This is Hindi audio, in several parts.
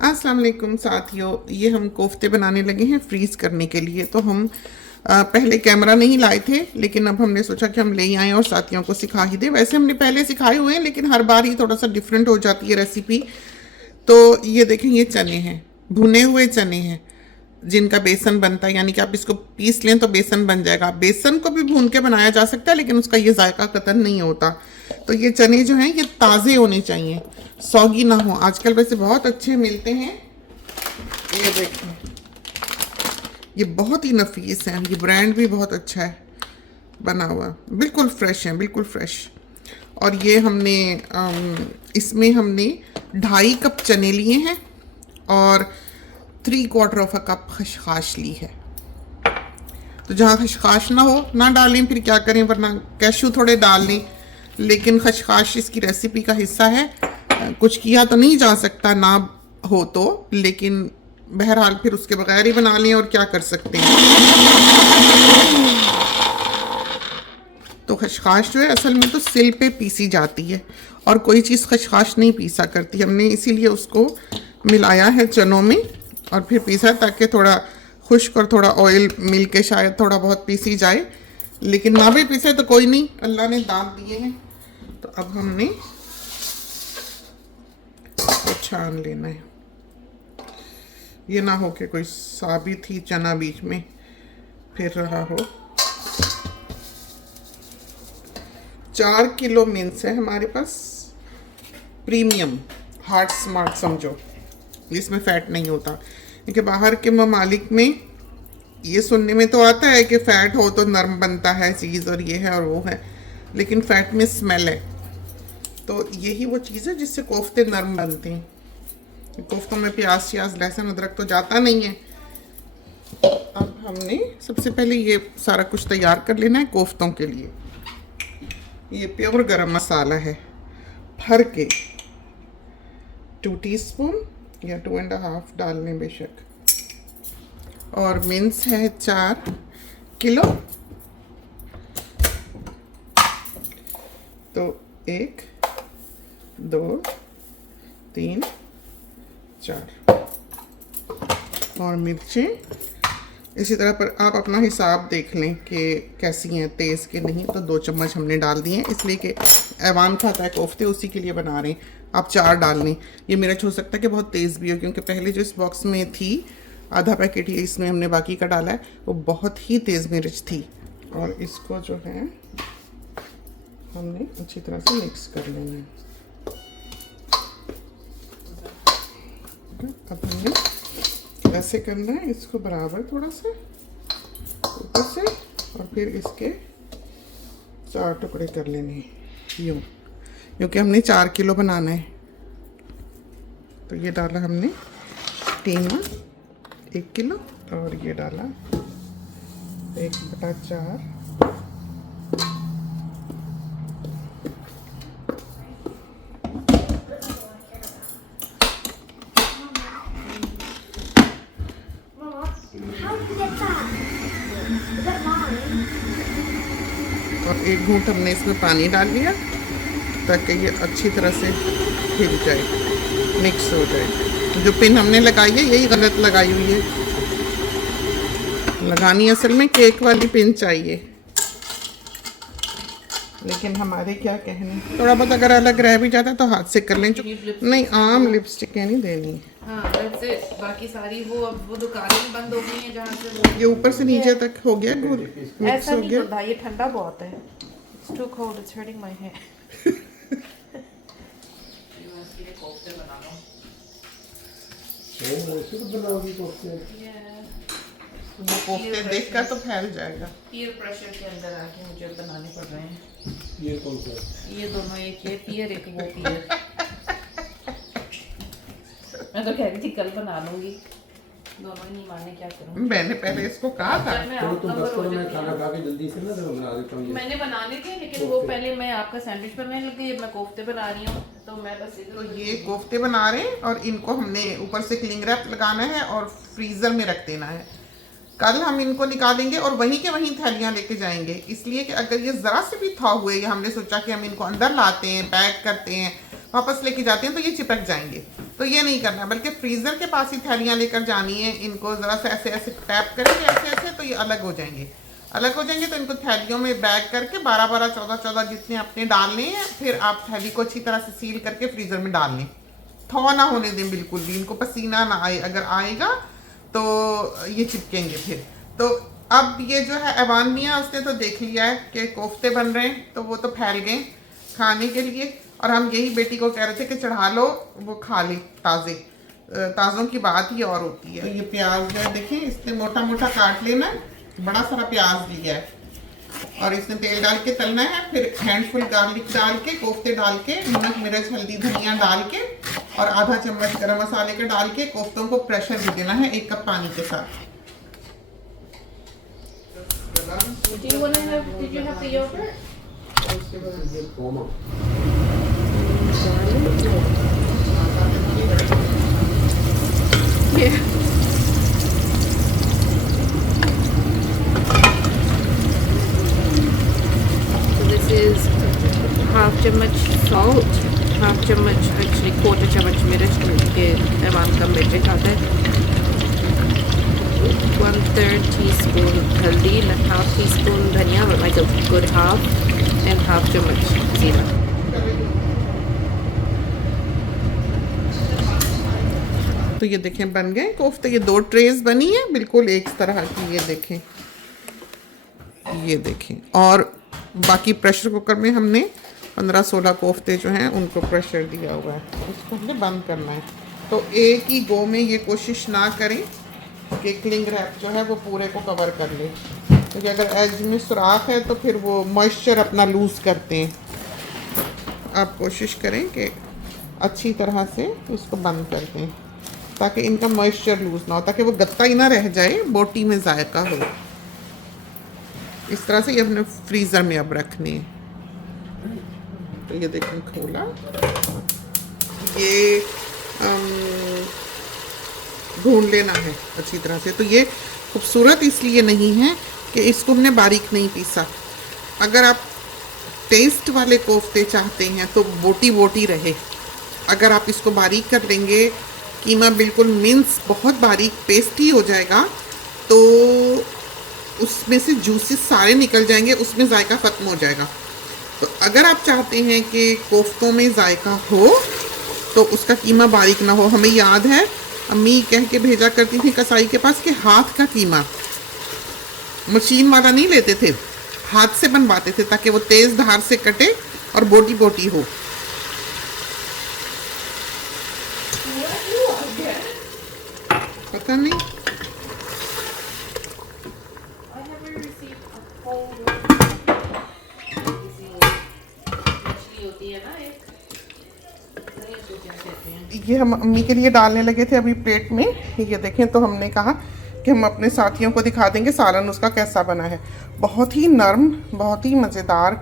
अस्सलाम वालेकुम साथियों, ये हम कोफ्ते बनाने लगे हैं फ्रीज़ करने के लिए। तो हम पहले कैमरा नहीं लाए थे, लेकिन अब हमने सोचा कि हम ले ही आएँ और साथियों को सिखा ही दें। वैसे हमने पहले सिखाए हुए हैं, लेकिन हर बार ही थोड़ा सा डिफरेंट हो जाती है रेसिपी। तो ये देखें, ये चने हैं, भुने हुए चने हैं जिनका बेसन बनता है, यानी कि आप इसको पीस लें तो बेसन बन जाएगा। बेसन को भी भून के बनाया जा सकता है, लेकिन उसका ये जायका कतई नहीं होता। तो ये चने जो हैं ये ताज़े होने चाहिए, सौगी ना हो। आजकल वैसे बहुत अच्छे मिलते हैं, ये देखें, ये बहुत ही नफीस है, ये ब्रांड भी बहुत अच्छा है बना हुआ, बिल्कुल फ्रेश है, बिल्कुल फ्रेश। और ये हमने इसमें हमने 2.5 कप चने लिए हैं और 3/4 ऑफ अ कप खसखस ली है। तो जहाँ खसखस ना हो ना डालें, फिर क्या करें, वरना कैशू थोड़े डाल लें, लेकिन खसखस इसकी रेसिपी का हिस्सा है। कुछ किया तो नहीं जा सकता ना हो तो, लेकिन बहरहाल फिर उसके बगैर ही बना लें और क्या कर सकते हैं। तो खसखस जो है असल में तो सिल पे पीसी जाती है और कोई चीज़ खसखस नहीं पीसा करती। हमने इसीलिए उसको मिलाया है चनों में और फिर पीसा, ताकि थोड़ा खुश्क और थोड़ा ऑयल मिल के शायद थोड़ा बहुत पीसी जाए। लेकिन ना भी पीसे तो कोई नहीं, अल्लाह ने दांत दिए हैं। तो अब हमने छान लेना है, ये ना हो कि कोई साबित ही चना बीच में फिर रहा हो। 4 किलो मिन्स है हमारे पास, प्रीमियम हार्ट स्मार्ट समझो, इसमें फैट नहीं होता। क्योंकि बाहर के ममालिक में ये सुनने में तो आता है कि फ़ैट हो तो नरम बनता है चीज़ और ये है और वो है, लेकिन फ़ैट में स्मेल है। तो यही वो चीज़ है जिससे कोफ्ते नरम बनते हैं। कोफ्तों में प्याज श्याज लहसुन अदरक तो जाता नहीं है। अब हमने सबसे पहले ये सारा कुछ तैयार कर लेना है कोफ्तों के लिए। ये प्योर गरम मसाला है, भर के 2 टीस्पून या 2.5 डाल लें बेशक। और मिन्स है 4 किलो। तो 1 2 3 4 और मिर्चें इसी तरह पर आप अपना हिसाब देख लें कि कैसी हैं, तेज़ के नहीं। तो 2 चम्मच हमने डाल दिए हैं, इसलिए कि ऐवान खाता है कोफ्ते, उसी के लिए बना रहे हैं। आप 4 डाल लें। ये मिर्च हो सकता है कि बहुत तेज़ भी हो, क्योंकि पहले जो इस बॉक्स में थी आधा पैकेट ही इसमें हमने बाकी का डाला है, वो बहुत ही तेज़ मिर्च थी। और इसको जो है हमने अच्छी तरह से मिक्स कर लेना है। अब हमने ऐसे करना है, इसको बराबर थोड़ा सा ऊपर से, और फिर इसके 4 टुकड़े कर लेने हैं यूँ, क्योंकि हमने 4 किलो बनाना है। तो ये डाला हमने टीना 1 किलो, और ये डाला 1/4। और 1 घूंट हमने इसमें पानी डाल लिया, ताकि ये अच्छी तरह से हिल जाए, मिक्स हो जाए। जो पिन हमने लगाई है यही गलत लगाई हुई है, लगानी असल में केक वाली पिन चाहिए। लेकिन हमारे क्या कहने, थोड़ा बहुत अगर अलग रह भी जाता है तो हाथ से कर लें। नहीं, आम लिपस्टिक नहीं देनी। हाँ, वैसे बाकी सारी वो अब वो दुकानें बंद हो गई हैं जहाँ से वो ये ऊपर से नीचे तक हो गया, मिक्स ऐसा हो नहीं गया। होता, ये ठंडा बहुत है। It's too cold, it's hurting my hair. कोफ्ते बना लो। वो कोफ्ते देखकर तो फैल जाएगा। पीयर प्रेशर के अंदर आके मुझे बनाने पड़ रहे हैं। ये कौन सा? ये दोनों, एक ये पीयर एक वो पीयर। मैं तो कह रही थी कल बना लूंगी, दोनों ही नहीं माने, क्या करूं। मैंने पहले इसको कहा था। जब मैं चलो आउट तुम नंबर बस हो करो, मैं जाती खाना हूँ। खा के जल्दी से ना तो बना देता हूँ ये। मैंने बनाने थे, लेकिन वो पहले मैं आपका सैंडविच बनाने लग गई, अब मैं कोफ्ते बना रही हूँ, तो मैं बस तो ये कोफ्ते बना रहे हैं और इनको हमने ऊपर से क्लिंग रैप लगाना है और फ्रीज़र में रख देना है। कल हम इनको निकालेंगे और वहीं के वहीं थैलियाँ लेके जाएंगे, इसलिए कि अगर ये ज़रा से भी था हुए, या हमने सोचा कि हम इनको अंदर लाते हैं, पैक करते हैं, वापस लेके जाते हैं, तो ये चिपक जाएंगे। तो ये नहीं करना, बल्कि फ्रीज़र के पास ही थैलियाँ लेकर जानी है। इनको ज़रा सा ऐसे ऐसे टैप करेंगे ऐसे ऐसे, तो ये अलग हो जाएंगे। अलग हो जाएंगे तो इनको थैलियों में बैग करके 12-12, 14-14 जितने अपने डालने हैं, फिर आप थैली को अच्छी तरह से सील करके फ्रीज़र में डाल लें। थौ ना होने दें बिल्कुल भी, इनको पसीना ना आए, अगर आएगा तो ये चिपकेंगे फिर। तो अब ये जो है ऐवान मियाँ, उसने तो देख लिया है कि कोफ्ते बन रहे हैं, तो वो तो फैल गए खाने के लिए, और हम यही बेटी को कह रहे थे कि चढ़ा लो, वो खा ले ताज़े। ताज़ों की बात ही और होती है। तो ये प्याज है, देखें, इसने मोटा मोटा काट लेना, बड़ा सारा प्याज लिया है, और इसमें तेल डाल के तलना है। फिर हैंडफुल गार्लिक डाल के, कोफ्ते डाल के, नमक मिर्च हल्दी धनिया डाल के, और आधा चम्मच गरम मसाले का डाल के कोफ्तों को प्रेशर भी देना है 1 कप पानी के साथ। Did you have the yogurt? ये coma Yeah. So this is half chammach salt, half chammach, actually quarter chammach मिर्च, क्योंकि ऐवान का मिर्च खाता है, 1/3 teaspoon haldi, like half teaspoon dhania, but like a good half, and half chammach जीरा। तो ये देखें बन गए कोफ्ते, ये 2 ट्रेज बनी है बिल्कुल एक तरह की, ये देखें, ये देखें। और बाकी प्रेशर कुकर में हमने 15-16 कोफ्ते जो हैं उनको प्रेशर दिया हुआ है, उसको हमने बंद करना है। तो एक ही गो में ये कोशिश ना करें कि क्लिंग रैप जो है वो पूरे को कवर कर ले, क्योंकि अगर एज में सुराख है तो फिर वो मॉइस्चर अपना लूज़ करते हैं। आप कोशिश करें कि अच्छी तरह से उसको बंद कर दें, ताकि इनका मॉइस्चर लूज़ ना हो, ताकि वो गत्ता ही ना रह जाए, बोटी में जायका हो। इस तरह से ये अपने फ्रीज़र में अब रखने हैं। तो ये देखें खोला, ये भून लेना है अच्छी तरह से। तो ये खूबसूरत इसलिए नहीं है कि इसको हमने बारीक नहीं पीसा। अगर आप टेस्ट वाले कोफ्ते चाहते हैं तो बोटी बोटी रहे। अगर आप इसको बारीक कर लेंगे, कीमा बिल्कुल मिन्स बहुत बारीक पेस्ट ही हो जाएगा, तो उसमें से जूसेस सारे निकल जाएंगे, उसमें जायका ख़त्म हो जाएगा। तो अगर आप चाहते हैं कि कोफ्तों में जायका हो तो उसका कीमा बारीक ना हो। हमें याद है अम्मी कह के भेजा करती थी कसाई के पास कि हाथ का कीमा, मशीन वाला नहीं लेते थे, हाथ से बनवाते थे, ताकि वो तेज़ धार से कटे और बोटी बोटी हो। पता नहीं, ये हम अम्मी के लिए डालने लगे थे अभी प्लेट में। ये देखें, तो हमने कहा कि हम अपने साथियों को दिखा देंगे सालन उसका कैसा बना है। बहुत ही नरम, बहुत ही मज़ेदार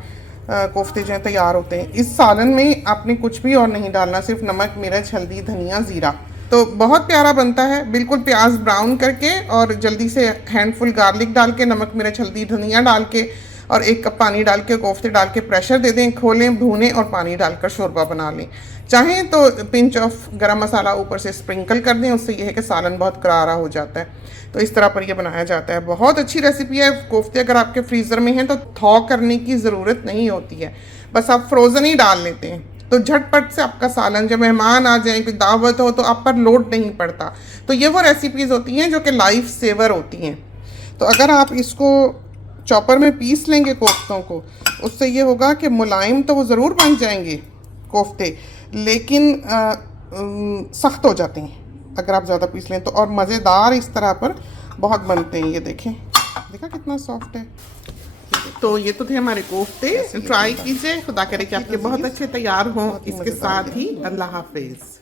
कोफ्ते जो हैं तैयार होते हैं। इस सालन में आपने कुछ भी और नहीं डालना, सिर्फ नमक मिर्च हल्दी धनिया ज़ीरा। तो बहुत प्यारा बनता है, बिल्कुल प्याज ब्राउन करके और जल्दी से हैंडफुल गार्लिक डाल के, नमक मिर्च हल्दी धनिया डाल के और 1 कप पानी डाल के कोफ्ते डाल के प्रेशर दे दें, खोलें, भूनें और पानी डालकर शोरबा बना लें। चाहें तो पिंच ऑफ गरम मसाला ऊपर से स्प्रिंकल कर दें, उससे यह है कि सालन बहुत करारा हो जाता है। तो इस तरह पर यह बनाया जाता है। बहुत अच्छी रेसिपी है। कोफ्ते अगर आपके फ्रीज़र में हैं तो थॉ करने की ज़रूरत नहीं होती है, बस आप फ्रोज़न ही डाल लेते हैं, तो झटपट से आपका सालन, जब मेहमान आ जाएं, कोई दावत हो, तो आप पर लोड नहीं पड़ता। तो ये वो रेसिपीज़ होती हैं जो कि लाइफ सेवर होती हैं। तो अगर आप इसको चॉपर में पीस लेंगे कोफ्तों को, उससे ये होगा कि मुलायम तो वो ज़रूर बन जाएंगे कोफ्ते, लेकिन सख्त हो जाते हैं अगर आप ज़्यादा पीस लें तो। और मज़ेदार इस तरह पर बहुत बनते हैं। ये देखें, देखा कितना सॉफ्ट है। तो ये तो थे हमारे कोफ्ते, ट्राई कीजिए। खुदा करे कि आपके बहुत अच्छे तैयार हों। इसके साथ ही अल्लाह हाफिज़।